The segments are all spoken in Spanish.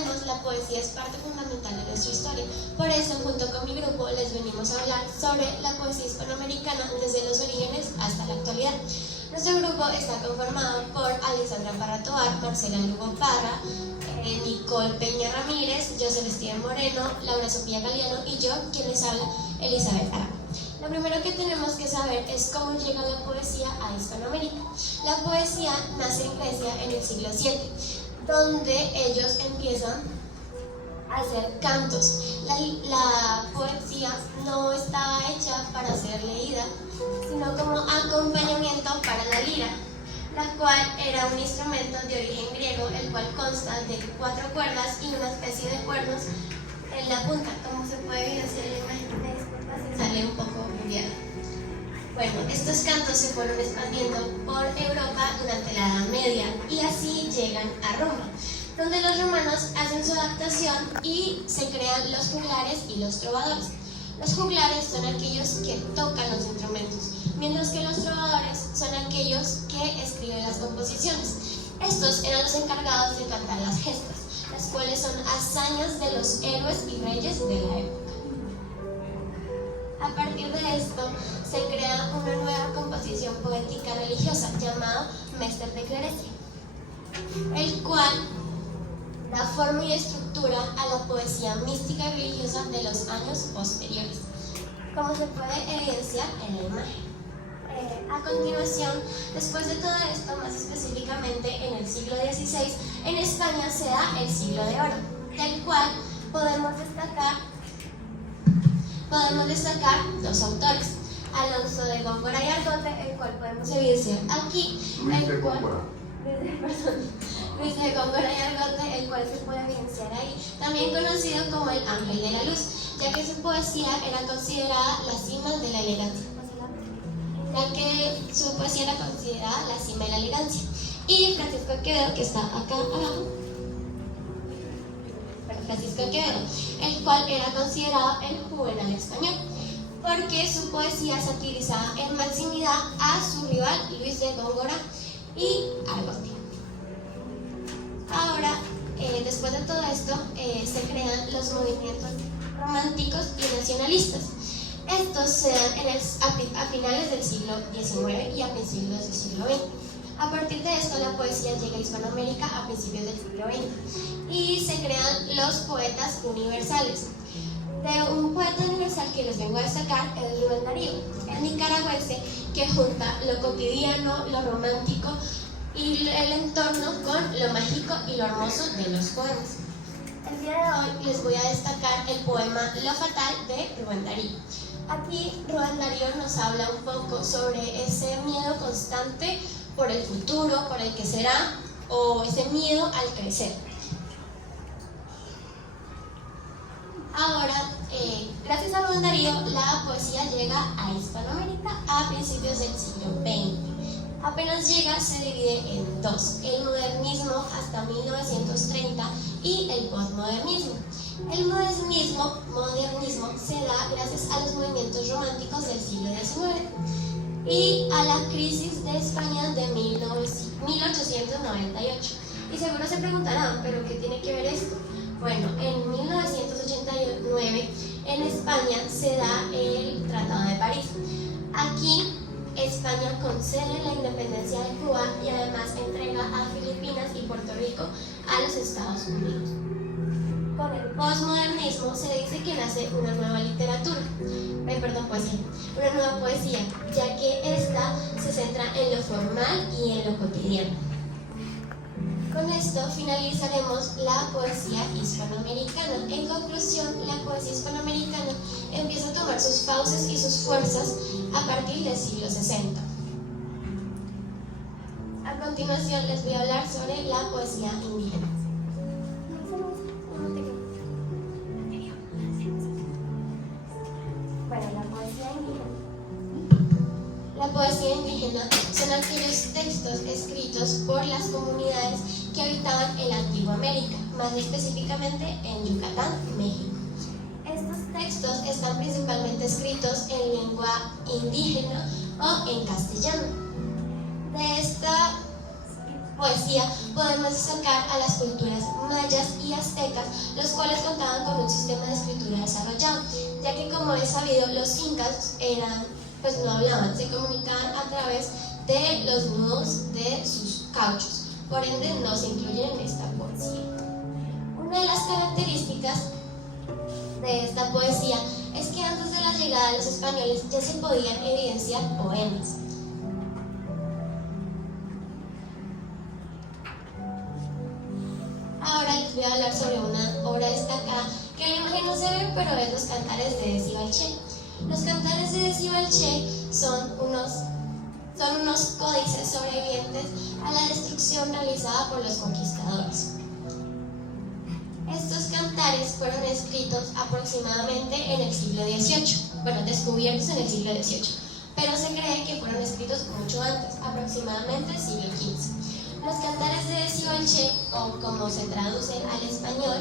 sabemos, la poesía es parte fundamental de nuestra historia. Por eso, junto con mi grupo, les venimos a hablar sobre la poesía hispanoamericana desde los orígenes hasta la actualidad. Nuestro grupo está conformado por Alexandra Parra Tovar, Marcela Lugo Parra, Nicole Peña Ramírez, José Esteban Moreno, Laura Sofía Galeano y yo, quien les habla, Elizabeth Ara. Lo primero que tenemos que saber es cómo llega la poesía a Hispanoamérica. La poesía nace en Grecia en el siglo VII, donde ellos empiezan a hacer cantos. La poesía no estaba hecha para ser leída, sino como acompañamiento para la lira, la cual era un instrumento de origen griego, el cual consta de 4 cuerdas y una especie de cuernos en la punta. Como se puede evidenciar en la imagen de esta, sale un poco cambiada. Bueno, estos cantos se fueron expandiendo por Europa durante la Edad Media y así llegan a Roma, donde los romanos hacen su adaptación y se crean los juglares y los trovadores. Los juglares son aquellos que tocan los instrumentos, mientras que los trovadores son aquellos que escriben las composiciones. Estos eran los encargados de cantar las gestas, las cuales son hazañas de los héroes y reyes de la época. A partir de esto se crea una nueva composición poética religiosa llamado Mester de Clerecia, el cual da forma y estructura a la poesía mística y religiosa de los años posteriores, como se puede evidenciar en la imagen. A continuación, después de todo esto, más específicamente en el siglo XVI, en España se da el Siglo de Oro, del cual podemos destacar 2 autores: Alonso de Góngora y Argote, el cual podemos evidenciar aquí, Luis de Góngora y Argote, el cual se puede evidenciar ahí, también conocido como el Ángel de la Luz, ya que su poesía era considerada la cima de la elegancia. Y Francisco Quevedo, que está acá abajo, Francisco Quevedo, el cual era considerado el Juvenal español, porque su poesía satirizaba en maximidad a su rival Luis de Góngora y Argote. Ahora, después de todo esto, se crean los movimientos románticos y nacionalistas. Estos se dan a finales del siglo XIX y a principios del siglo XX. A partir de esto, la poesía llega a Hispanoamérica a principios del siglo XX y se crean los poetas universales. De un poeta universal que les vengo a destacar es Rubén Darío, el nicaragüense que junta lo cotidiano, lo romántico y el entorno con lo mágico y lo hermoso de los poemas. El día de hoy les voy a destacar el poema Lo Fatal de Rubén Darío. Aquí Rubén Darío nos habla un poco sobre ese miedo constante por el futuro, por el que será, o ese miedo al crecer. Ahora, gracias a Rubén Darío, la poesía llega a Hispanoamérica a principios del siglo XX. Apenas llega, se divide en 2, el modernismo hasta 1930 y el postmodernismo. El modernismo se da gracias a los movimientos románticos del siglo XIX y a la crisis de España de 1898. Y seguro se preguntarán, ¿pero qué tiene que ver esto? Bueno, en 1989 en España se da el Tratado de París. Aquí España concede la independencia de Cuba y además entrega a Filipinas y Puerto Rico a los Estados Unidos. Con el postmodernismo se dice que nace una nueva literatura, una nueva poesía, ya que esta se centra en lo formal y en lo cotidiano. Con esto finalizaremos la poesía hispanoamericana. En conclusión, la poesía hispanoamericana empieza a tomar sus fauces y sus fuerzas a partir del siglo LX. A continuación les voy a hablar sobre la poesía indígena. La poesía indígena son aquellos textos escritos por las comunidades que habitaban en la antigua América, más específicamente en Yucatán, México. Estos textos están principalmente escritos en lengua indígena o en castellano. De esta poesía podemos destacar a las culturas mayas y aztecas, los cuales contaban con un sistema de escritura desarrollado, ya que, como es sabido, los incas no hablaban, se comunicaban a través de los nudos de sus cauchos, por ende no se incluyen en esta poesía. Una de las características de esta poesía es que antes de la llegada de los españoles ya se podían evidenciar poemas. Ahora les voy a hablar sobre una obra destacada que a la imagen no se ve, pero es Los Cantares de Desi-Balché. Los Cantares de Desi-Balché son unos códices sobrevivientes a la destrucción realizada por los conquistadores. Estos cantares fueron escritos aproximadamente en el siglo XVIII, descubiertos en el siglo XVIII, pero se cree que fueron escritos mucho antes, aproximadamente el siglo XV. Los Cantares de Desi-Balché, o como se traduce al español,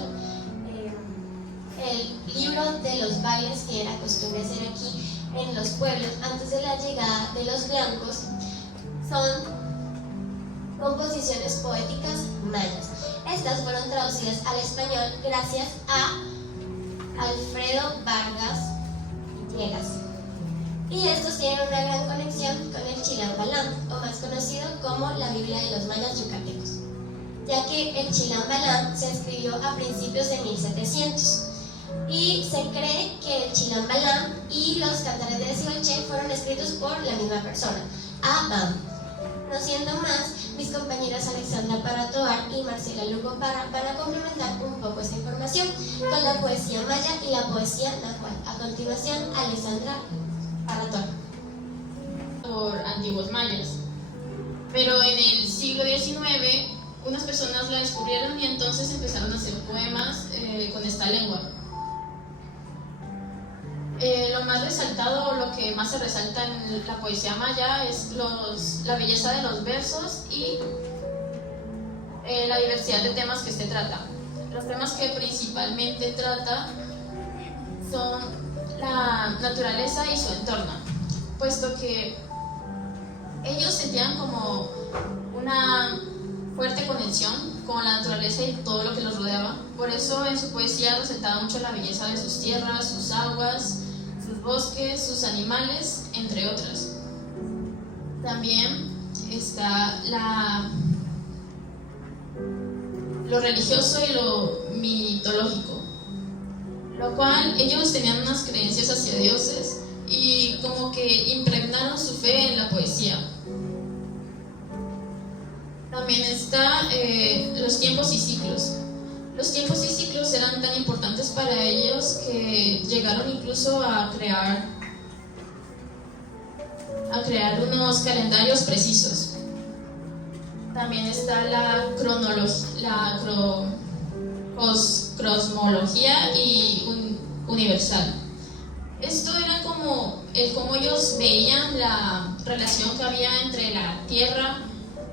el libro de los bailes que era costumbre hacer aquí en los pueblos antes de la llegada de los blancos, son composiciones poéticas mayas. Estas fueron traducidas al español gracias a Alfredo Vargas Lleras. Y estos tienen una gran conexión con el Chilam Balam, o más conocido como la Biblia de los mayas yucatecos, ya que el Chilam Balam se escribió a principios de 1700. Y se cree que el Chilam Balam y los Cantares de Desi-Balché fueron escritos por la misma persona, Abam. No siendo más, mis compañeras Alexandra Parra y Marcela Lugo Parra van a complementar un poco esta información con la poesía maya y la poesía náhuatl. A continuación, Alexandra Parra. Por antiguos mayas. Pero en el siglo XIX, unas personas la descubrieron y entonces empezaron a hacer poemas con esta lengua. Lo más resaltado, o lo que más se resalta en la poesía maya es la belleza de los versos y la diversidad de temas que se trata. Los temas que principalmente trata son la naturaleza y su entorno, puesto que ellos sentían como una fuerte conexión con la naturaleza y todo lo que los rodeaba. Por eso en su poesía resaltaba mucho la belleza de sus tierras, sus aguas, sus bosques, sus animales, entre otras. También está lo religioso y lo mitológico, lo cual ellos tenían unas creencias hacia dioses y como que impregnaron su fe en la poesía. También está los tiempos y ciclos. Los tiempos y ciclos eran tan importantes para ellos que llegaron incluso a crear unos calendarios precisos. También está la cosmología y universal. Esto era como cómo ellos veían la relación que había entre la tierra,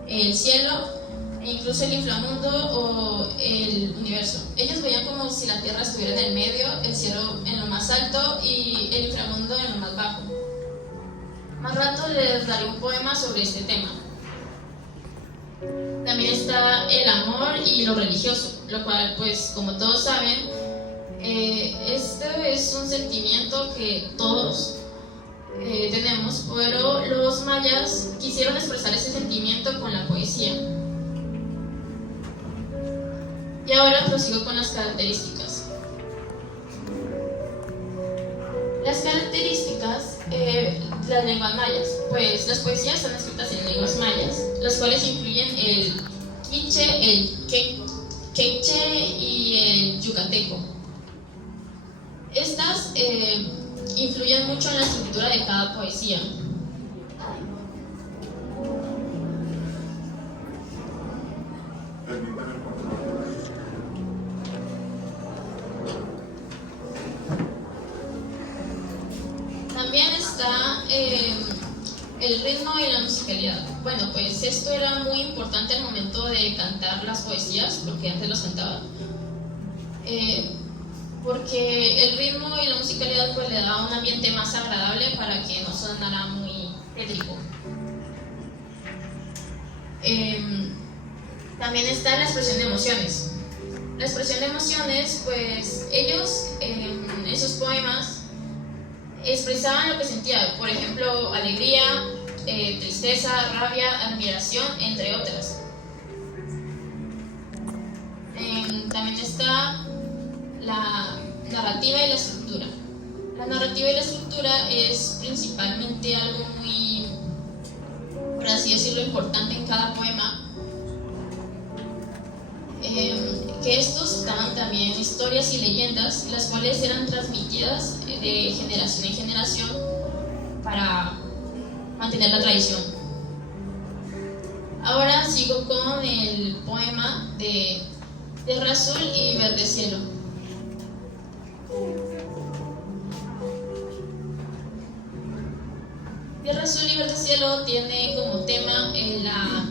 el cielo e incluso el inframundo o el universo. Ellos veían como si la tierra estuviera en el medio, el cielo en lo más alto y el inframundo en lo más bajo. Más rato les daré un poema sobre este tema. También está el amor y lo religioso, lo cual, pues, como todos saben, este es un sentimiento que todos tenemos, pero los mayas quisieron expresar ese sentimiento con la poesía. Y ahora prosigo con las características. Las características de las lenguas mayas. Pues las poesías están escritas en lenguas mayas, las cuales incluyen el quiche, el quechua y el yucateco. Estas influyen mucho en la estructura de cada poesía. También está el ritmo y la musicalidad. Bueno, pues esto era muy importante al momento de cantar las poesías, porque antes los cantaban. Porque el ritmo y la musicalidad pues le daba un ambiente más agradable para que no sonara muy tétrico. También está la expresión de emociones. La expresión de emociones, pues ellos en esos poemas expresaban lo que sentían, por ejemplo, alegría, tristeza, rabia, admiración, entre otras. También está la narrativa y la estructura. La narrativa y la estructura es principalmente algo muy, por así decirlo, importante en cada poema. Que estos daban también historias y leyendas, las cuales eran transmitidas de generación en generación para mantener la tradición. Ahora sigo con el poema de Tierra Azul y Verde Cielo. Tierra Azul y Verde Cielo tiene como tema la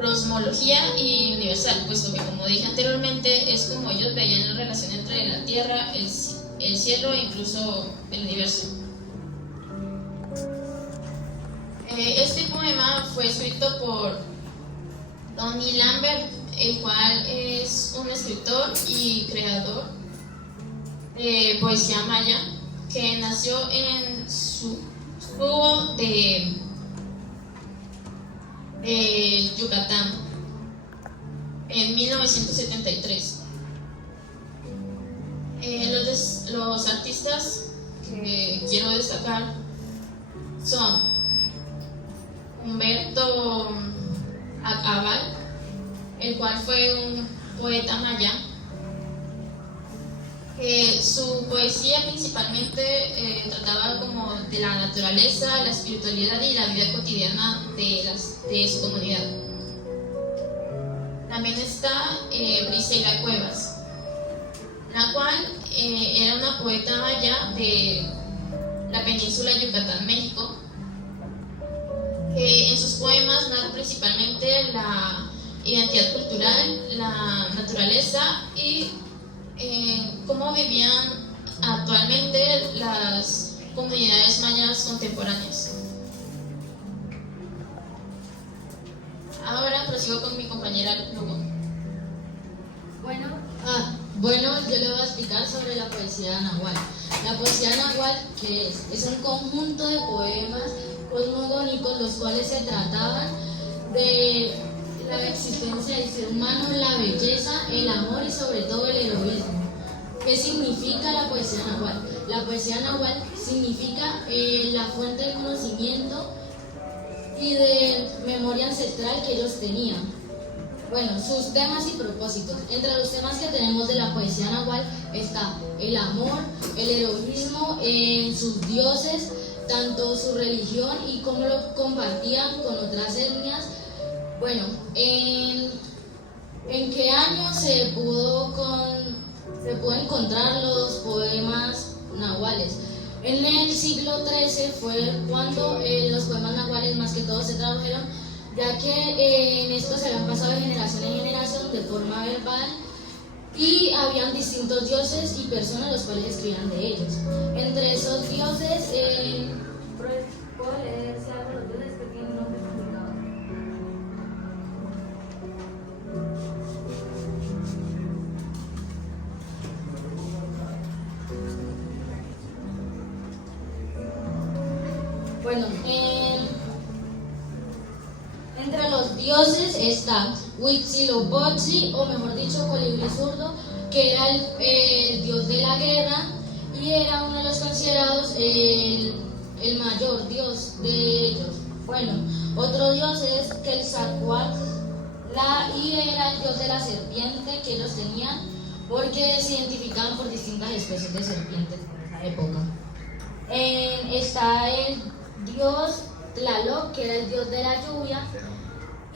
cosmología y universal, puesto que, como dije anteriormente, es como ellos veían la relación entre la Tierra, el cielo e incluso el universo. Este poema fue escrito por Tony Lambert, el cual es un escritor y creador de poesía maya, que nació en Subo de Yucatán en 1973. Los artistas que quiero destacar son Humberto Acabal, el cual fue un poeta maya. Su poesía principalmente trataba como de la naturaleza, la espiritualidad y la vida cotidiana de su comunidad. También está Briseida Cuevas, la cual era una poeta maya de la península de Yucatán, México, que en sus poemas narra principalmente la identidad cultural, la naturaleza y cómo vivían actualmente las comunidades mayas contemporáneas. Ahora prosigo con mi compañera Lugo. Bueno, yo le voy a explicar sobre la poesía nahual. La poesía nahual, ¿qué es? Es un conjunto de poemas cosmogónicos los cuales se trataban de la existencia del ser humano, la belleza, el amor y sobre todo el heroísmo. ¿Qué significa la poesía nahual? La poesía nahual significa la fuente de conocimiento y de memoria ancestral que ellos tenían. Bueno, sus temas y propósitos. Entre los temas que tenemos de la poesía nahual está el amor, el heroísmo en sus dioses, tanto su religión y cómo lo compartían con otras etnias. Bueno, ¿en qué año se pudo encontrar los poemas nahuales? En el siglo XIII fue cuando los poemas nahuales más que todo se tradujeron, ya que en esto se habían pasado de generación en generación de forma verbal y habían distintos dioses y personas los cuales escribían de ellos. Entre esos dioses, ¿puedo leerse algo de los dioses que tienen nombres complicados? Bueno, entre los dioses está Huitzilopochtli, o mejor dicho, Colibrí Zurdo, que era el dios de la guerra y era uno de los considerados el mayor dios de ellos. Bueno, otro dios es Quetzalcóatl, y era el dios de la serpiente que ellos tenían porque se identificaban por distintas especies de serpientes en esa época. Está el dios Tlaloc, que era el dios de la lluvia,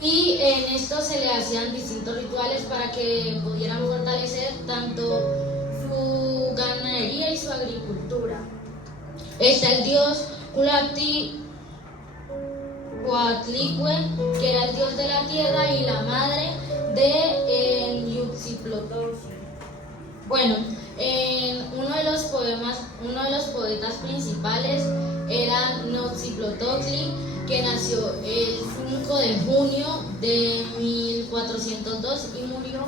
y en esto se le hacían distintos rituales para que pudieran fortalecer tanto su ganadería y su agricultura. Está el dios Coatlicue, que era el dios de la tierra y la madre de Huitzilopochtli. Bueno, uno de los poetas principales era Huitzilopochtli, que nació el 5 de junio de 1402 y murió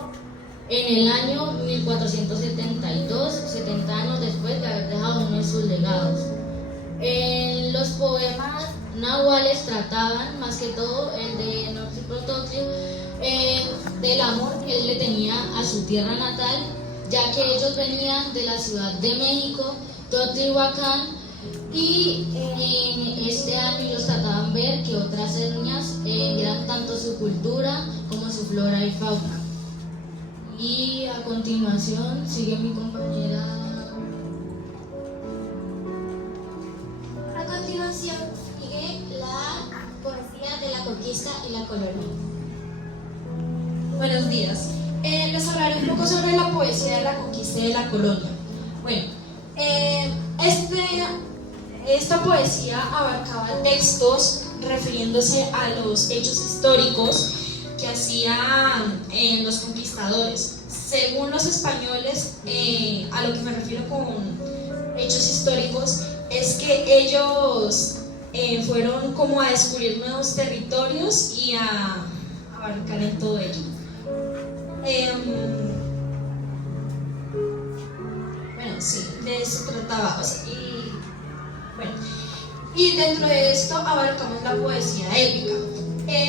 en el año 1472, 70 años después de haber dejado uno de sus legados. Los poemas nahuales trataban, más que todo, el de Nortziplotochtli, del amor que él le tenía a su tierra natal, ya que ellos venían de la Ciudad de México, Teotihuacán, y en este año ellos trataban de ver que otras etnias eran tanto su cultura como su flora y fauna. Y a continuación sigue mi compañera. A continuación sigue la poesía de la conquista y la colonia. Buenos días. Les hablaré un poco sobre la poesía de la conquista y de la colonia. Bueno, esta poesía abarcaba textos refiriéndose a los hechos históricos que hacían los conquistadores. Según los españoles, a lo que me refiero con hechos históricos, es que ellos fueron como a descubrir nuevos territorios y a abarcar en todo ello. Bueno, sí, de eso trataba. Y dentro de esto abarcamos la poesía épica.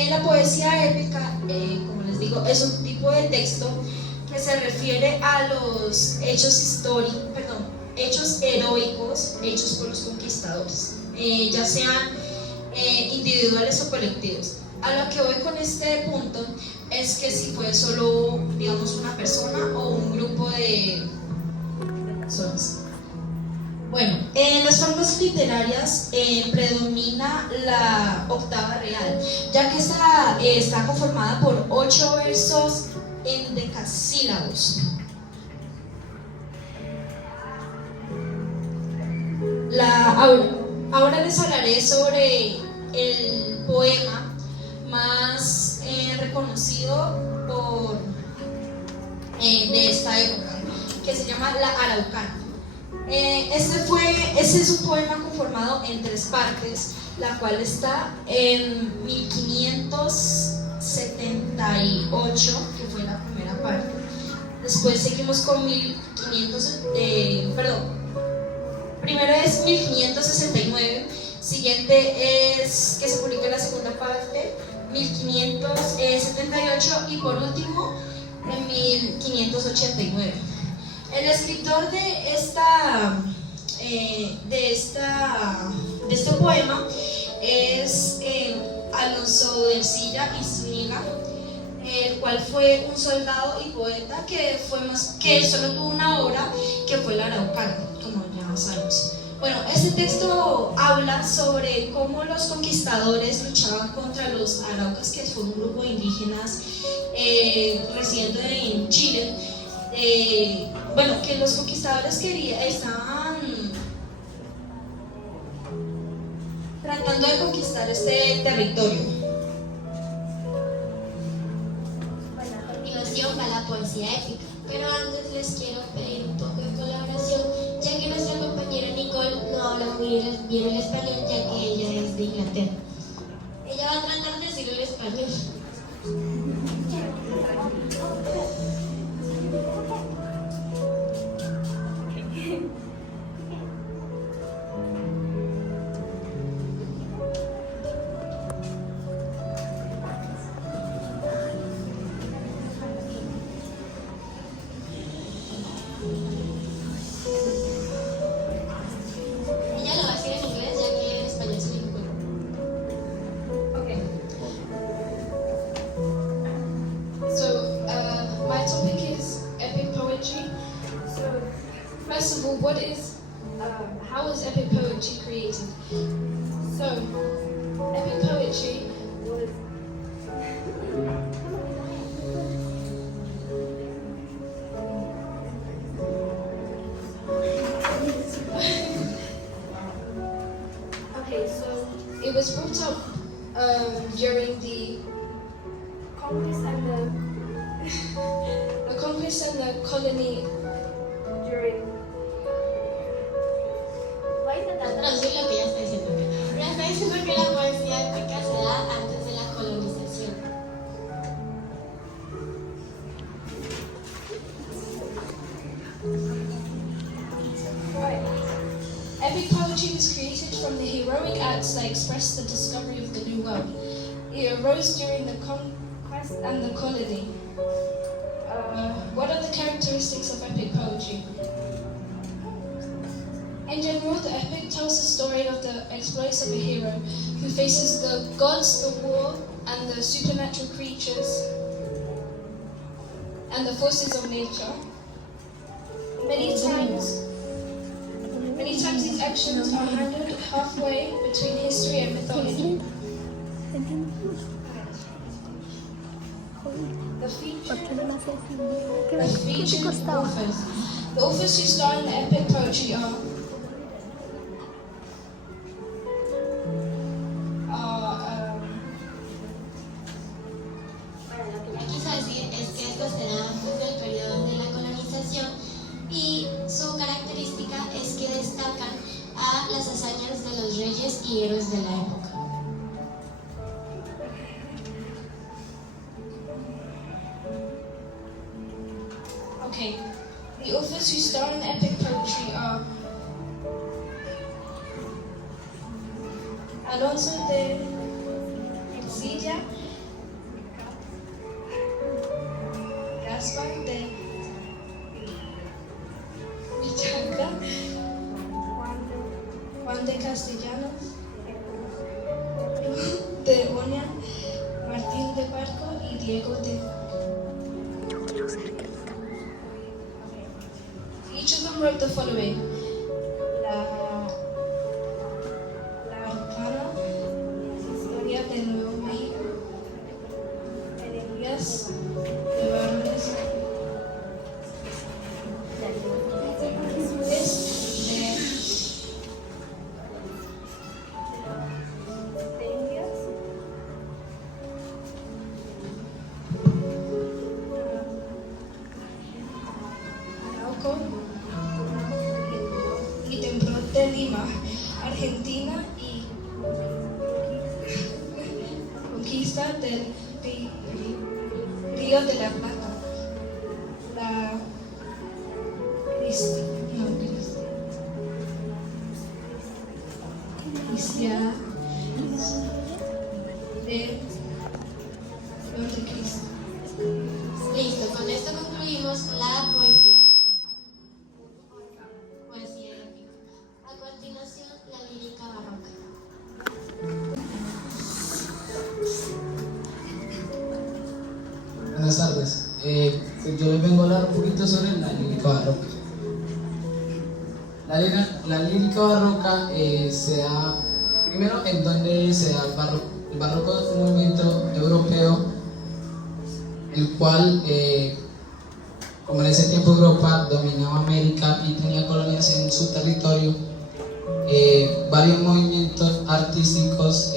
La poesía épica, como les digo, es un tipo de texto que se refiere a los hechos heroicos hechos por los conquistadores, ya sean individuales o colectivos. A lo que voy con este punto es que si fue solo, digamos, una persona o un grupo de personas. Bueno, en las formas literarias predomina la octava real, ya que esta está conformada por 8 versos en decasílabos. Ahora les hablaré sobre el poema más reconocido de esta época, que se llama La Araucana. Este es un poema conformado en 3 partes, la cual está en 1578, que fue la primera parte. Después seguimos con primero es 1569, siguiente es que se publica la segunda parte, 1578 y por último en 1589. El escritor de este poema es Alonso de Ercilla y Zúñiga, el cual fue un soldado y poeta que solo tuvo una obra, que fue La Araucana, como ya sabemos. Bueno, este texto habla sobre cómo los conquistadores luchaban contra los araucas, que fue un grupo de indígenas residentes en Chile. Que los conquistadores estaban tratando de conquistar este territorio. Bueno, a continuación va la poesía épica, pero antes les quiero pedir un poco de colaboración, ya que nuestra compañera Nicole no habla muy bien el español, ya que ella es de Inglaterra. Ella va a tratar de decirlo en español. Ella lo va a decir en inglés, ya que en español se dificulta. Okay. So, my topic is epic poetry. So, first of all, how was epic poetry created? So, epic poetry was it was brought up during the conquest and the colony during. Voy a intentar traducir lo que ella está diciendo. Ella está diciendo que la poesía épica heroic acts that express the discovery of the New World. It arose during the conquest and the colony. What are the characteristics of epic poetry? In general, the epic tells the story of the exploits of a hero who faces the gods, the war, and the supernatural creatures and the forces of nature. Many times these actions are handled halfway between history and mythology. The featured authors. The authors who star in the epic poetry are Bueno, lo que me quiso decir es que esto se da desde el periodo de la colonización y su característica es que destacan a las hazañas de los reyes y héroes de la época. Okay, the authors who star in the epic poetry are Alonso de Ercilla, Gaspar de Villagra, Juan de Castellanos, de Oña, Martín de Barco y Diego de. Each of them wrote the following: La Arcana, Historia del Nuevo México, Elías de Varones, y Temblor de Lima, Argentina y Conquista del Río de la Plata. La Cristiana de Flor de Cristo. Listo, con esto concluimos la poesía épica. A continuación, la lírica barroca. Buenas tardes. Pues yo les vengo a hablar un poquito sobre la lírica barroca. La lírica barroca se da, primero, en donde se da el barroco. El barroco es un movimiento europeo, el cual, como en ese tiempo Europa dominaba América y tenía colonias en su territorio, varios movimientos artísticos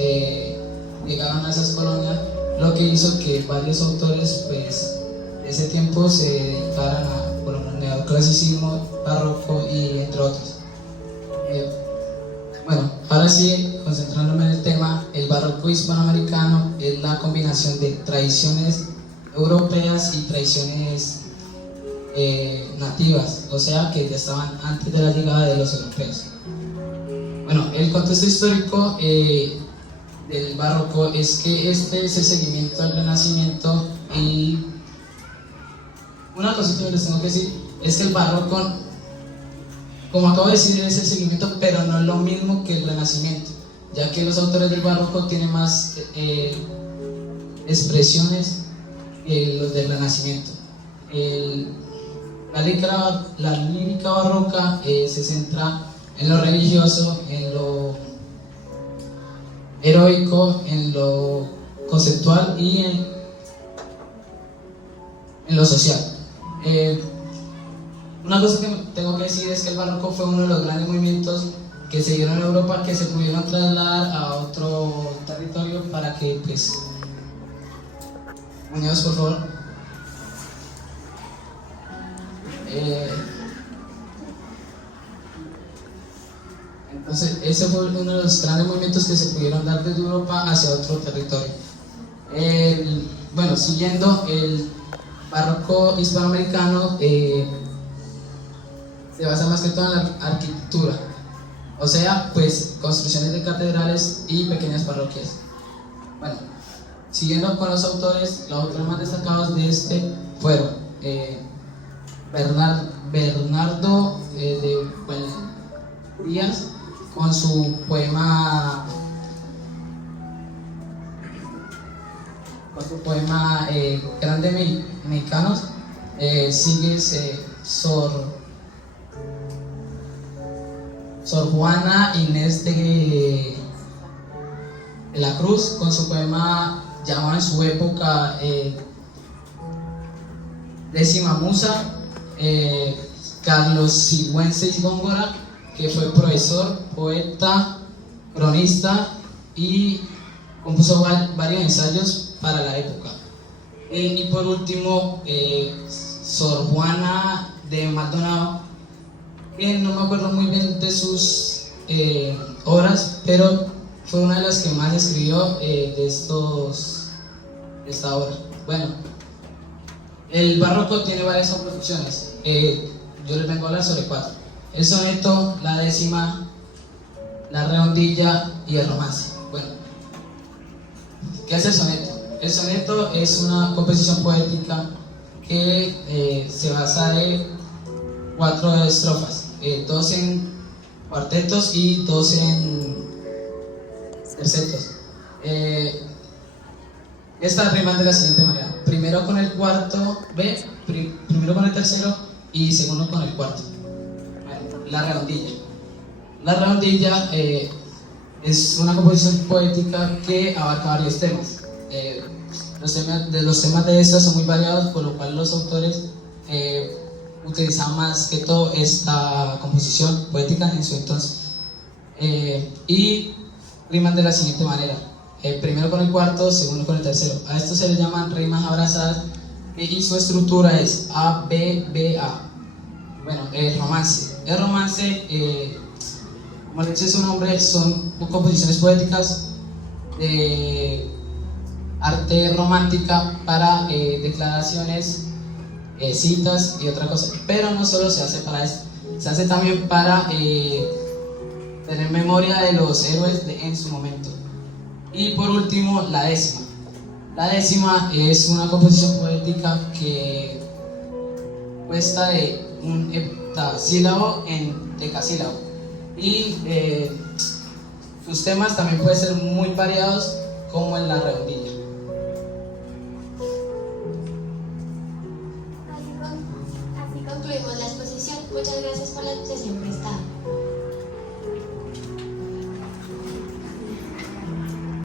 llegaban a esas colonias, lo que hizo que varios autores pues, de ese tiempo se dedicaran a por ejemplo, el neoclasicismo, barroco y entre otros. Bueno, ahora sí, concentrándome en el tema, el barroco hispanoamericano es la combinación de tradiciones europeas y tradiciones nativas, o sea que ya estaban antes de la llegada de los europeos. Bueno, el contexto histórico del barroco es que este es el seguimiento al Renacimiento y una cosa que les tengo que decir es que el barroco, como acabo de decir, es el seguimiento, pero no es lo mismo que el Renacimiento, ya que los autores del barroco tienen más expresiones que los del Renacimiento. La lírica barroca se centra en lo religioso, en lo heroico, en lo conceptual y en lo social. Una cosa que tengo que decir es que el barroco fue uno de los grandes movimientos que se dieron en Europa, que se pudieron trasladar a otro territorio para que, pues, unidos por favor. Entonces, ese fue uno de los grandes movimientos que se pudieron dar desde Europa hacia otro territorio. Bueno, siguiendo, el barroco hispanoamericano se basa más que todo en la arquitectura. o sea, pues construcciones de catedrales y pequeñas parroquias. Bueno, siguiendo con los autores, los autores más destacados de este fueron Bernardo de Díaz con su poema Grandes Mexicanos. Sigue Sor Juana Inés de la Cruz con su poema llamado en su época Décima Musa. Carlos Sigüenza Góngora, que fue profesor, poeta, cronista y compuso varios ensayos para la época. Y por último, Sor Juana de Maldonado, que no me acuerdo muy bien de sus obras, pero fue una de las que más escribió de esta obra. Bueno, el barroco tiene varias composiciones. Yo les vengo a hablar sobre 4: el soneto, la décima, la redondilla y el romance. Bueno, ¿qué es el soneto? El soneto es una composición poética que se basa en 4 estrofas, 2 en cuartetos y 2 en tercetos. Estas riman de la siguiente manera: primero con el cuarto B, primero con el tercero y segundo con el cuarto. Bueno, la redondilla. La redondilla es una composición poética que abarca varios temas. Los temas de esta son muy variados, por lo cual los autores utilizan más que todo esta composición poética en su entonces. Y riman de la siguiente manera: primero con el cuarto, segundo con el tercero. A esto se le llaman rimas abrazadas y su estructura es A, B, B, A. Bueno, el romance. El romance, como le dice su nombre, son composiciones poéticas de arte romántica para declaraciones, citas y otra cosa. Pero no solo se hace para esto, se hace también para tener memoria de los héroes en su momento. Y por último, la décima. La décima es una composición poética que consta de un heptasílabo en decasílabo. Y sus temas también pueden ser muy variados, como en la redondilla. Así concluimos la exposición. Muchas gracias por la atención prestada.